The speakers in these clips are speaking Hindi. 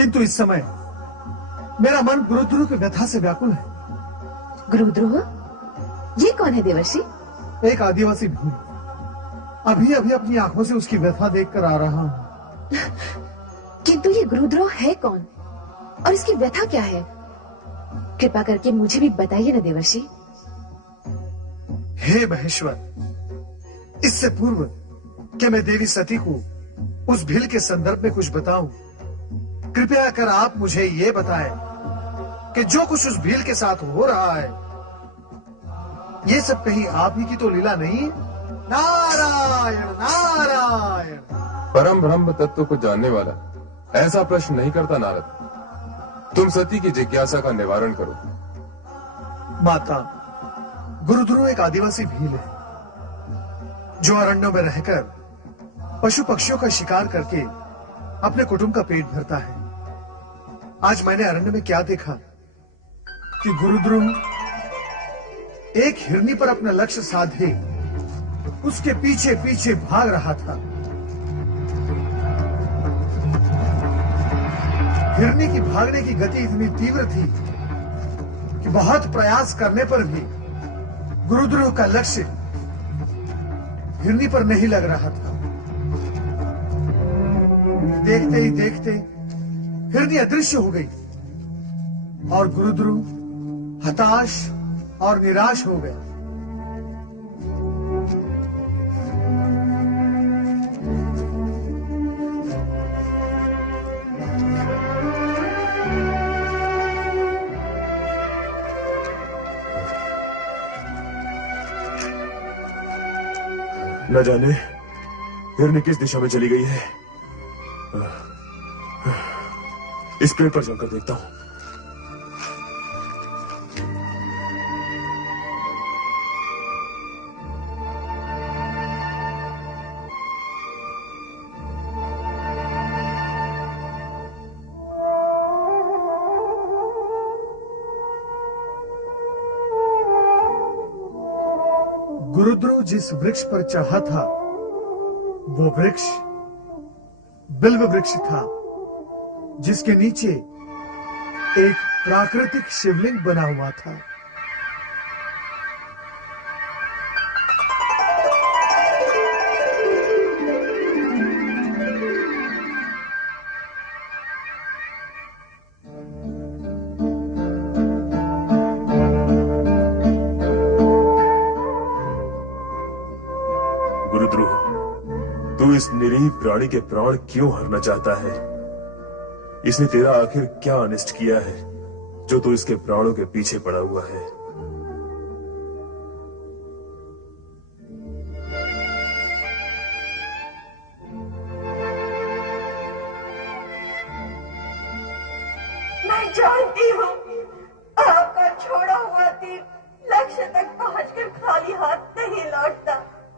किंतु इस समय मेरा मन गुरुद्रोह की व्यथा से व्याकुल है। गुरुद्रोह? ये कौन है देवर्षि? एक आदिवासी भील। अभी अभी अपनी आंखों से उसकी व्यथा देखकर आ रहा हूं। किंतु ये गुरुद्रोह है कौन और इसकी व्यथा क्या है? कृपा करके मुझे भी बताइए ना देवर्षि। हे महेश्वर, इससे पूर्व कि मैं देवी सती को उस भील के संदर्भ में कुछ बताऊं, कृपया कर आप मुझे ये बताएं कि जो कुछ उस भील के साथ हो रहा है, ये सब कहीं आप ही की तो लीला नहीं है? नारायण नारायण। परम ब्रह्म तत्व को जानने वाला ऐसा प्रश्न नहीं करता नारद। तुम सती की जिज्ञासा का निवारण करो। माता, गुरुद्रोह एक आदिवासी भील है जो अरण्यों में रहकर पशु पक्षियों का शिकार करके अपने कुटुंब का पेट भरता है। आज मैंने अरण्य में क्या देखा कि गुरुद्रोह एक हिरनी पर अपना लक्ष्य साधे उसके पीछे पीछे भाग रहा था। हिरनी की भागने की गति इतनी तीव्र थी कि बहुत प्रयास करने पर भी गुरुद्रोह का लक्ष्य हिरनी पर नहीं लग रहा था। देखते ही देखते हिरनी अदृश्य हो गई और गुरुद्रोह हताश और निराश हो गया। न जाने हिरनी किस दिशा में चली गई है। इस पेड़ पर चलकर देखता हूं। गुरुद्रोह जिस वृक्ष पर चढ़ा था वो वृक्ष बिल्व वृक्ष था, जिसके नीचे एक प्राकृतिक शिवलिंग बना हुआ था। तू इस निरीह प्राणी के प्राण क्यों हरना चाहता है? इसने तेरा आखिर क्या अनिष्ट किया है जो तू इसके प्राणों के पीछे पड़ा हुआ है? मैं जानती हूँ आपका छोड़ा हुआ तीर लक्ष्य तक पहुंचकर खाली हाथ नहीं लौटता,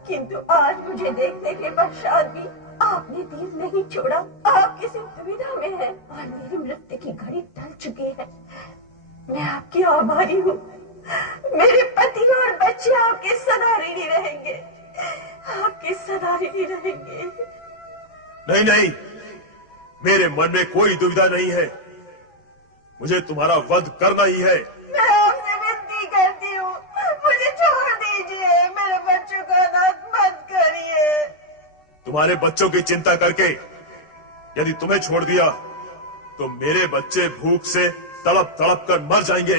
किंतु आज मुझे देखने के पश्चात भी आपने तीर नहीं छोड़ा। आप किसी दुविधा में हैं और मेरी मृत्यु की घड़ी टल चुकी है। मैं आपकी आभारी हूँ। मेरे पति और बच्चे आपके सदा ऋणी रहेंगे, आपके सदा ऋणी रहेंगे। नहीं नहीं, मेरे मन में कोई दुविधा नहीं है। मुझे तुम्हारा वध करना ही है। मैं आपसे विनती करती हूँ, मुझे छोड़ दीजिए। मेरे बच्चों को अनाथ मत करिए। तुम्हारे बच्चों की चिंता करके यदि तुम्हें छोड़ दिया तो मेरे बच्चे भूख से तड़प तड़प कर मर जाएंगे।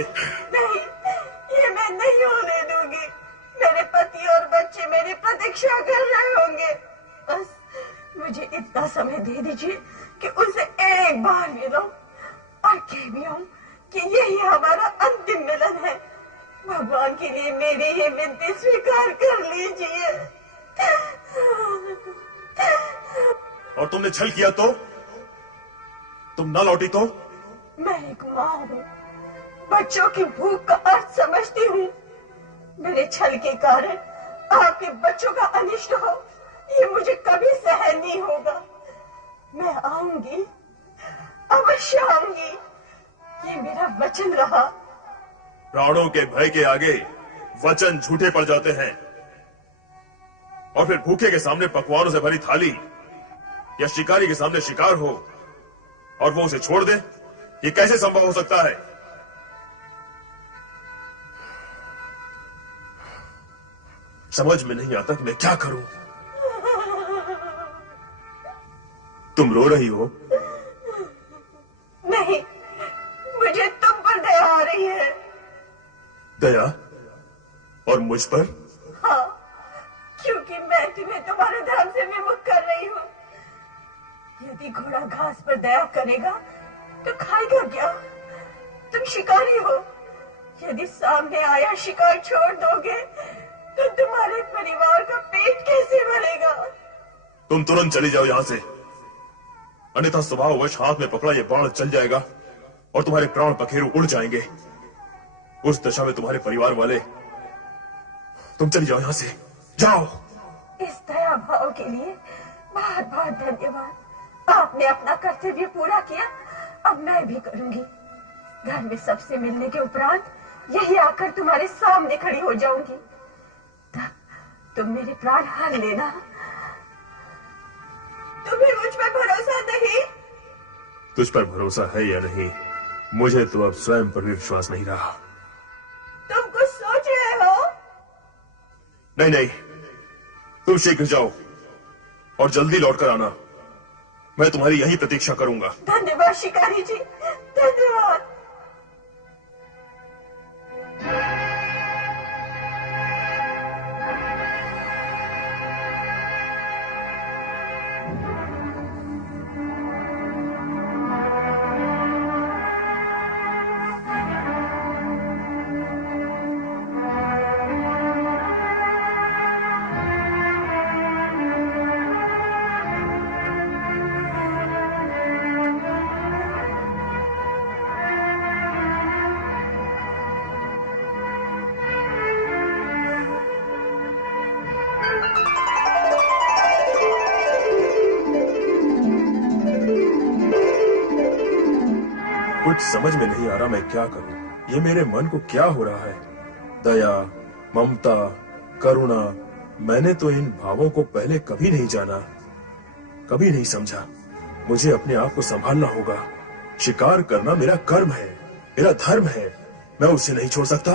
नहीं, ये मैं नहीं होने दूंगी। मेरे पति और बच्चे मेरी प्रतीक्षा कर रहे होंगे। बस मुझे इतना समय दे दीजिए कि उनसे एक बार मिलो और कह भी हूँ कि यही हमारा अंतिम मिलन है। भगवान के लिए मेरी ये विनती स्वीकार कर लीजिए। और तुमने छल किया तो? तुम न लौटी तो? मैं एक माँ हूँ, बच्चों की भूख का अर्थ समझती हूँ। मेरे छल के कारण आपके बच्चों का अनिष्ट हो, ये मुझे कभी सहन नहीं होगा। मैं आऊंगी, अवश्य आऊंगी, ये मेरा वचन रहा। प्राणों के भय के आगे वचन झूठे पड़ जाते हैं। और फिर भूखे के सामने पकवानों से भरी थाली या शिकारी के सामने शिकार हो और वो उसे छोड़ दे? ये कैसे संभव हो सकता है? समझ में नहीं आता कि मैं क्या करूं। तुम रो रही हो? नहीं, मुझे तुम पर दया आ रही है। दया? और मुझ पर? हाँ, क्योंकि मैं तुम्हें तुम्हारे धर्म से विमुख कर रही हूँ। यदि घोड़ा घास पर दया करेगा तो खाएगा क्या? तुम शिकारी हो। यदि सामने आया शिकार छोड़ दोगे तो तुम्हारे परिवार का पेट कैसे भरेगा? तुम तुरंत चली जाओ यहां से, अन्यथा स्वभाववश हाथ में पकड़ा ये बाण चल जाएगा और तुम्हारे प्राण पखेरु उड़ जाएंगे। उस दशा में तुम्हारे परिवार वाले। तुम चली जाओ यहां से, जाओ। इस दया भाव के लिए बहुत बहुत धन्यवाद। आपने अपना कर्तव्य पूरा किया, अब मैं भी करूंगी। घर में सबसे मिलने के उपरांत यही आकर तुम्हारे सामने खड़ी हो जाऊंगी। तब तुम मेरे प्राण हर लेना। तुम्हें मुझ पर भरोसा नहीं? तुझ पर भरोसा है या नहीं, मुझे तो अब स्वयं पर भी विश्वास नहीं रहा। तुम कुछ सोच रहे हो? नहीं नहीं, तुम शीघ्र जाओ और जल्दी लौटकर आना। मैं तुम्हारी यही प्रतीक्षा करूंगा। धन्यवाद शिकारी जी, धन्यवाद। कुछ समझ में नहीं आ रहा मैं क्या करूं। ये मेरे मन को क्या हो रहा है? दया, ममता, करुणा, मैंने तो इन भावों को पहले कभी नहीं जाना, कभी नहीं समझा। मुझे अपने आप को संभालना होगा। शिकार करना मेरा कर्म है, मेरा धर्म है। मैं उसे नहीं छोड़ सकता।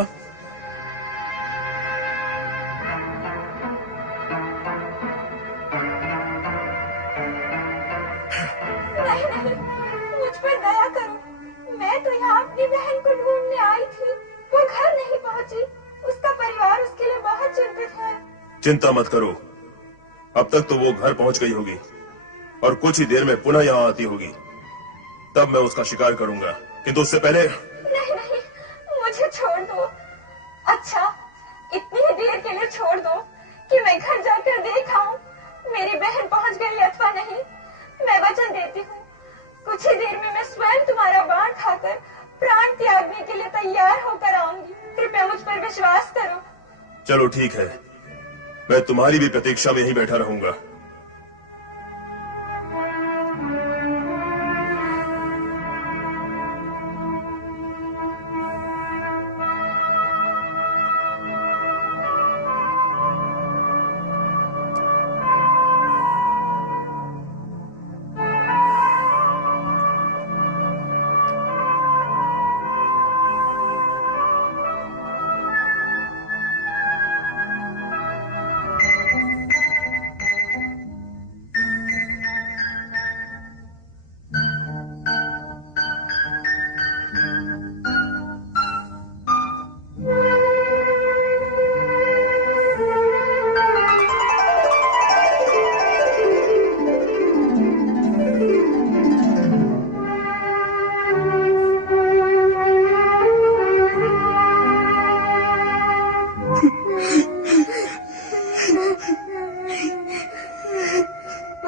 नहीं नहीं, मुझ पर दया करो। मैं तो यहाँ अपनी बहन को ढूंढने आई थी। वो घर नहीं पहुँची। उसका परिवार उसके लिए बहुत चिंतित है। चिंता मत करो, अब तक तो वो घर पहुंच गई होगी और कुछ ही देर में पुनः यहाँ आती होगी। तब मैं उसका शिकार करूंगा, किंतु उससे पहले। नहीं नहीं, मुझे छोड़ दो। अच्छा, इतनी ही देर के लिए छोड़ दो कि मैं घर जाकर देख आऊं मेरी बहन पहुंच गई अथवा नहीं। मैं वचन देती हूँ, कुछ ही देर में मैं स्वयं तुम्हारा बाण खाकर प्राण त्यागने के लिए तैयार होकर आऊंगी। कृपया मुझ पर विश्वास करो। चलो ठीक है, मैं तुम्हारी भी प्रतीक्षा में यहीं बैठा रहूंगा।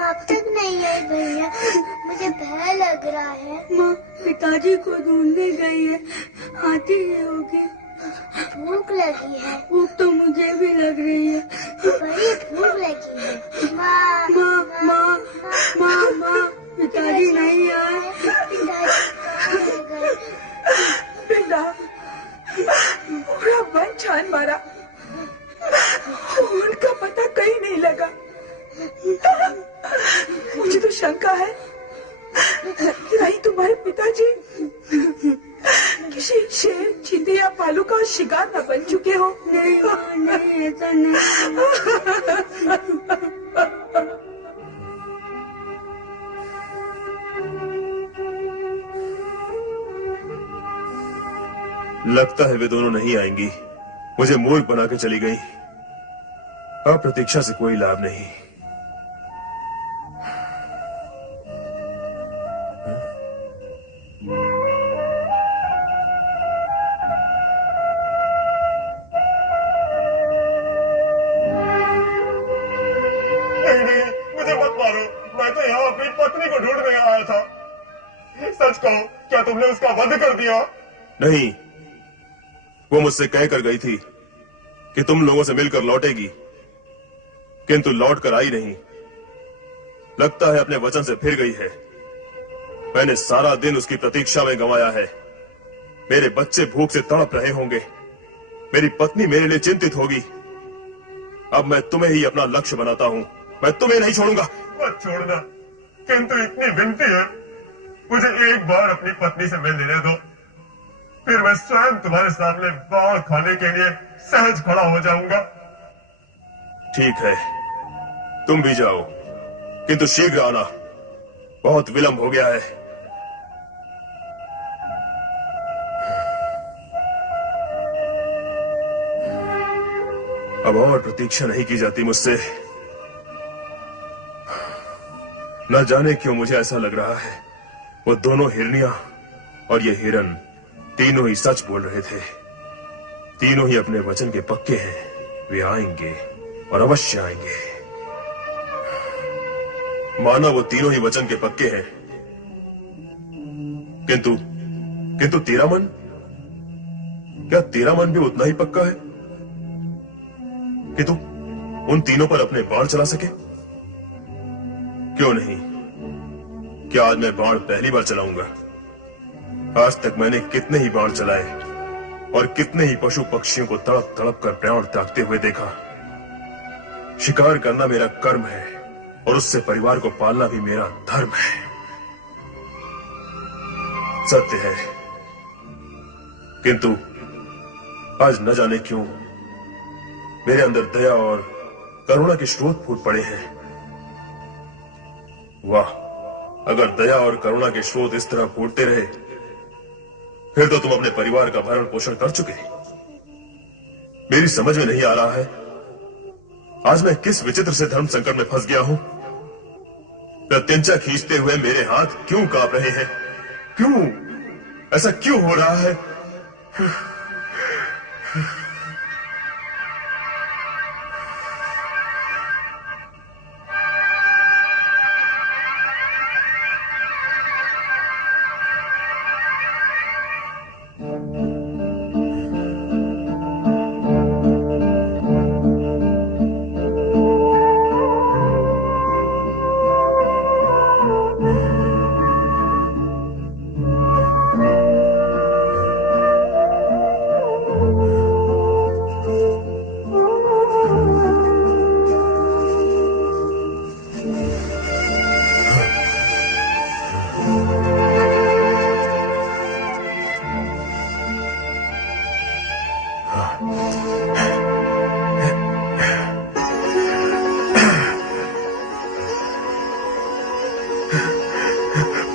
अब तक नहीं आई भैया, मुझे भय लग रहा है। माँ पिताजी को ढूंढने गई है, आती ही होगी। भूख लगी है। भूख तो मुझे भी लग रही है। बड़ी भूख लगी है। माँ माँ माँ माँ माँ, पिताजी नहीं आए। पिताजी कहाँ गए? पिता पूरा वन छान मारा, उनका पता कहीं नहीं लगा। मुझे तो शंका है कहीं तो शिकार न बन चुके हो। नहीं माँ, नहीं, ऐसा नहीं। लगता है वे दोनों नहीं आएंगी। मुझे मूर्ख बना के चली गई। अब प्रतीक्षा से कोई लाभ नहीं। नहीं, मुझे मत मारो। मैं तो यहाँ अपनी पत्नी को ढूंढने आया था। सच कहो, क्या तुमने उसका वध कर दिया? नहीं, वो मुझसे कह कर गई थी कि तुम लोगों से मिलकर लौटेगी, किंतु लौट कर आई नहीं। लगता है अपने वचन से फिर गई है। मैंने सारा दिन उसकी प्रतीक्षा में गंवाया है। मेरे बच्चे भूख से तड़प रहे होंगे, मेरी पत्नी मेरे लिए चिंतित होगी। अब मैं तुम्हें ही अपना लक्ष्य बनाता हूं। मैं तुम्हें नहीं छोड़ूंगा। मत छोड़ना, किंतु इतनी विनती है, मुझे एक बार अपनी पत्नी से मिल लेने दो, फिर मैं स्वयं तुम्हारे सामने बाढ़ खाने के लिए सहज खड़ा हो जाऊंगा। ठीक है, तुम भी जाओ, किंतु शीघ्र आना। बहुत विलंब हो गया है। अब और प्रतीक्षा नहीं की जाती मुझसे। न जाने क्यों मुझे ऐसा लग रहा है वो दोनों हिरनियां और ये हिरन तीनों ही सच बोल रहे थे। तीनों ही अपने वचन के पक्के हैं। वे आएंगे और अवश्य आएंगे। माना वो तीनों ही वचन के पक्के हैं, किंतु तेरा मन, क्या तेरा मन भी उतना ही पक्का है कि तू उन तीनों पर अपने बाण चला सके? क्यों नहीं? क्या आज मैं बाण पहली बार चलाऊंगा? आज तक मैंने कितने ही बाण चलाए और कितने ही पशु पक्षियों को तड़प तड़प कर प्राण त्यागते हुए देखा। शिकार करना मेरा कर्म है और उससे परिवार को पालना भी मेरा धर्म है। सत्य है, किंतु आज न जाने क्यों मेरे अंदर दया और करुणा के स्रोत फूट पड़े हैं। वाह, अगर दया और करुणा के स्रोत इस तरह फूटते रहे, फिर तो तुम अपने परिवार का भरण पोषण कर चुके। मेरी समझ में नहीं आ रहा है आज मैं किस विचित्र से धर्म संकट में फंस गया हूं। प्रत्यंचा खींचते हुए मेरे हाथ क्यों कांप रहे हैं? क्यों? ऐसा क्यों हो रहा है?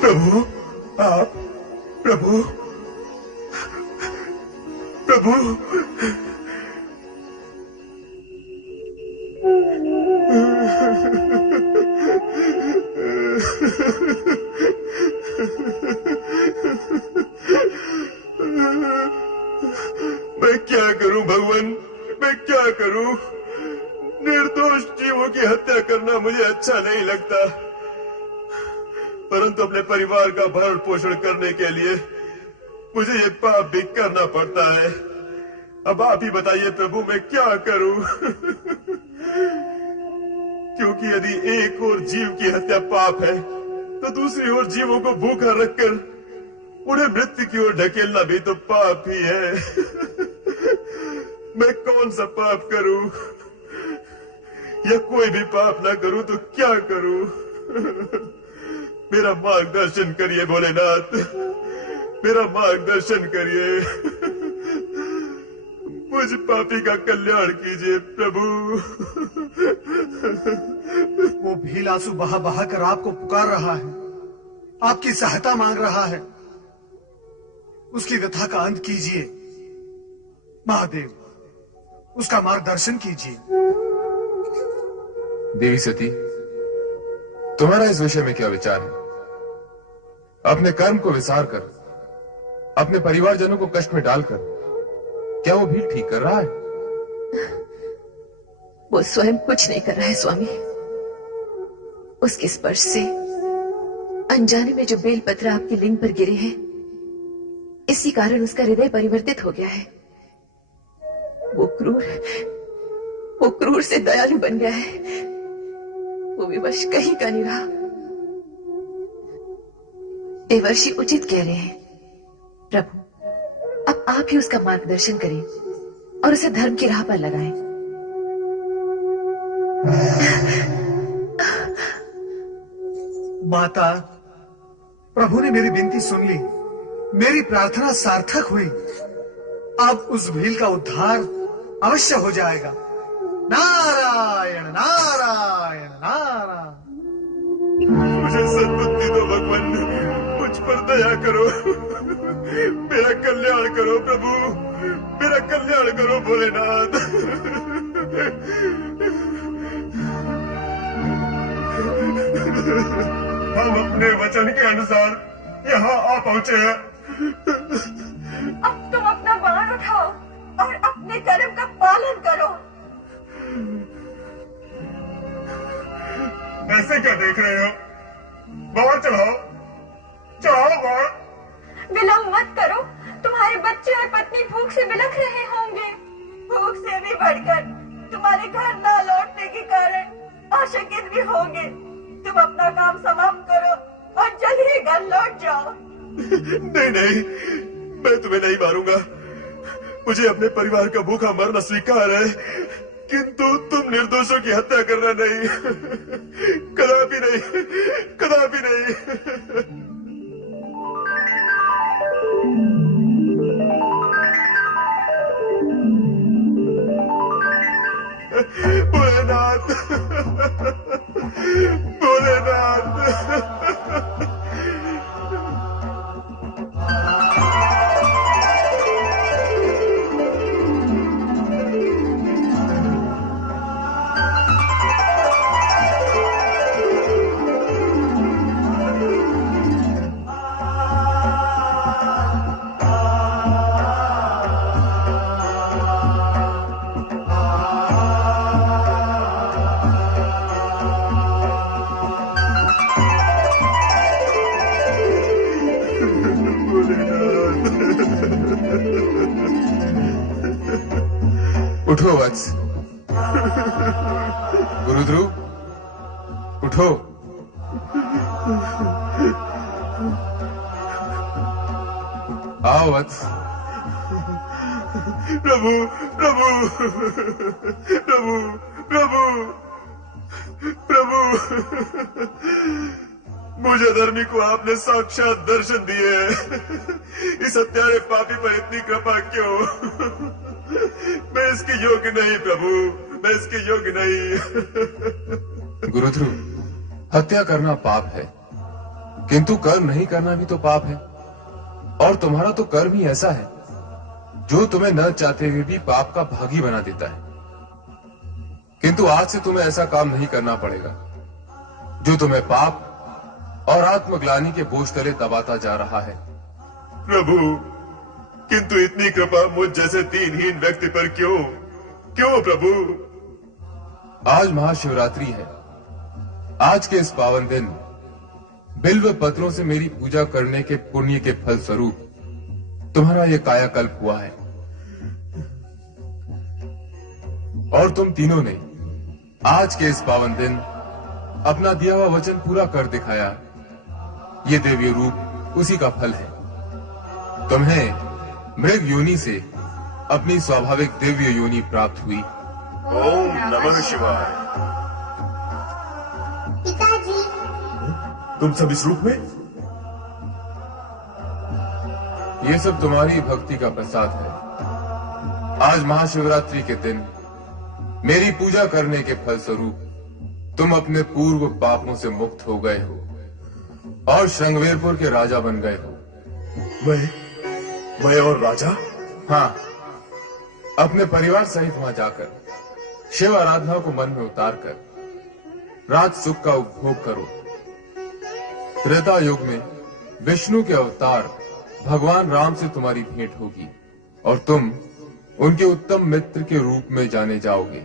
प्रभु, आप, प्रभु, प्रभु, मैं क्या करूं भगवान, मैं क्या करूं? निर्दोष जीवों की हत्या करना मुझे अच्छा नहीं लगता, परंतु अपने परिवार का भरण पोषण करने के लिए मुझे ये पाप भी करना पड़ता है। अब आप ही बताइए प्रभु, मैं क्या करूं? क्योंकि यदि एक और जीव की हत्या पाप है, तो दूसरी ओर जीवों को भूखा रखकर उन्हें मृत्यु की ओर ढकेलना भी तो पाप ही है। मैं कौन सा पाप करूं? या कोई भी पाप ना करूं तो क्या करूं? मेरा मार्गदर्शन करिए भोलेनाथ, मेरा मार्गदर्शन करिए। मुझ पापी का कल्याण कीजिए प्रभु। वो भील आंसू बहा बहा कर आपको पुकार रहा है, आपकी सहायता मांग रहा है। उसकी व्यथा का अंत कीजिए महादेव, उसका मार्गदर्शन कीजिए। देवी सती, तुम्हारा इस विषय में क्या विचार है? अपने कर्म को विसार कर, अपने परिवारजनों को कष्ट में डालकर क्या वो भील ठीक कर रहा है? वो स्वयं कुछ नहीं कर रहा है स्वामी। उसके स्पर्श से अनजाने में जो बेलपत्र आपके लिंग पर गिरे हैं, इसी कारण उसका हृदय परिवर्तित हो गया है। वो क्रूर से दयालु बन गया है। वो विवश कहीं का नहीं रहा। देवर्षि उचित कह रहे हैं प्रभु, अब आप ही उसका मार्गदर्शन करें और उसे धर्म की राह पर लगाएं। माता, प्रभु ने मेरी विनती सुन ली, मेरी प्रार्थना सार्थक हुई। अब उस भील का उद्धार अवश्य हो जाएगा। नारायण नारायण नारायण। मुझे सद्बुद्धि दो भगवान, मुझ पर दया करो, मेरा कल्याण करो प्रभु, मेरा कल्याण करो भोलेनाथ। हम अपने वचन के अनुसार यहाँ आ पहुँचे हैं। अब तुम अपना बाण उठाओ और अपने कर्म का पालन करो। ऐसे क्या देख रहे हो? बाण चढ़ाओ, चढ़ाओ बाण। विलंब मत करो, तुम्हारे बच्चे और पत्नी भूख से बिलख रहे होंगे। भूख से भी बढ़कर तुम्हारे घर न लौटने के कारण आशंकित भी होंगे। तुम अपना काम समाप्त करो और जल्द ही घर लौट जाओ। नहीं नहीं, मैं तुम्हें नहीं मारूंगा। मुझे अपने परिवार का भूखा मरना स्वीकार है, किंतु तुम निर्दोषों की हत्या करना नहीं, कदापि नहीं, कदापि नहीं। भोलेनाथ, भोलेनाथ। उठो वत्स। गुरुध्रुव, उठो। आओ वत्स। प्रभु प्रभु प्रभु प्रभु प्रभु, मुझे धर्मी को आपने साक्षात दर्शन दिए। इस हत्यारे पापी पर इतनी कृपा क्यों? मैं इसके योग्य नहीं प्रभु, मैं इसके योग्य नहीं। गुरुध्रुव, हत्या करना पाप है, किंतु कर्म नहीं करना भी तो पाप है। और तुम्हारा तो कर्म ही ऐसा है जो तुम्हें न चाहते हुए भी पाप का भागी बना देता है। किंतु आज से तुम्हें ऐसा काम नहीं करना पड़ेगा जो तुम्हें पाप और आत्मग्लानि के बोझ तले दबाता जा रहा है। प्रभु, किंतु इतनी कृपा मुझ जैसे दीनहीन व्यक्ति पर क्यों? क्यों प्रभु? आज महाशिवरात्रि है। आज के इस पावन दिन बिल्व पत्रों से मेरी पूजा करने के पुण्य के फल स्वरूप तुम्हारा यह कायाकल्प हुआ है। और तुम तीनों ने आज के इस पावन दिन अपना दिया हुआ वचन पूरा कर दिखाया। ये देवी रूप उसी का फल है। तुम्हें मृग योनि से अपनी स्वाभाविक दिव्य योनि प्राप्त हुई। ओम नमः शिवाय। पिताजी, तुम सब इस रूप में? ये सब तुम्हारी भक्ति का प्रसाद है। आज महाशिवरात्रि के दिन मेरी पूजा करने के फलस्वरूप तुम अपने पूर्व पापों से मुक्त हो गए हो और श्रृंगवेरपुर के राजा बन गए हो। मैं और राजा? हाँ, अपने परिवार सहित वहां जाकर शिव आराधना को मन में उतारकर राज सुख का उपभोग करो। त्रेता युग में विष्णु के अवतार भगवान राम से तुम्हारी भेंट होगी और तुम उनके उत्तम मित्र के रूप में जाने जाओगे।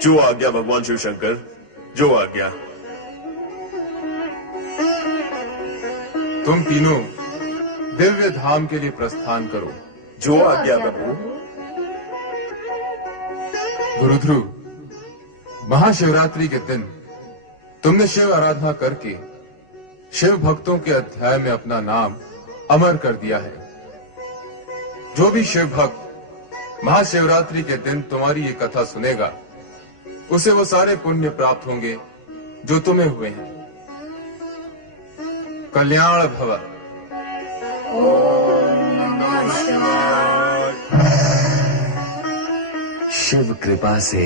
जो आज्ञा भगवान शिव शंकर, जो आज्ञा। तुम तीनों दिव्य धाम के लिए प्रस्थान करो। जो आज्ञा प्रभु। गुरुध्रुव, महाशिवरात्रि के दिन तुमने शिव आराधना करके शिव भक्तों के अध्याय में अपना नाम अमर कर दिया है। जो भी शिव भक्त महाशिवरात्रि के दिन तुम्हारी ये कथा सुनेगा उसे वो सारे पुण्य प्राप्त होंगे जो तुम्हें हुए हैं। कल्याण भव। शिव कृपा से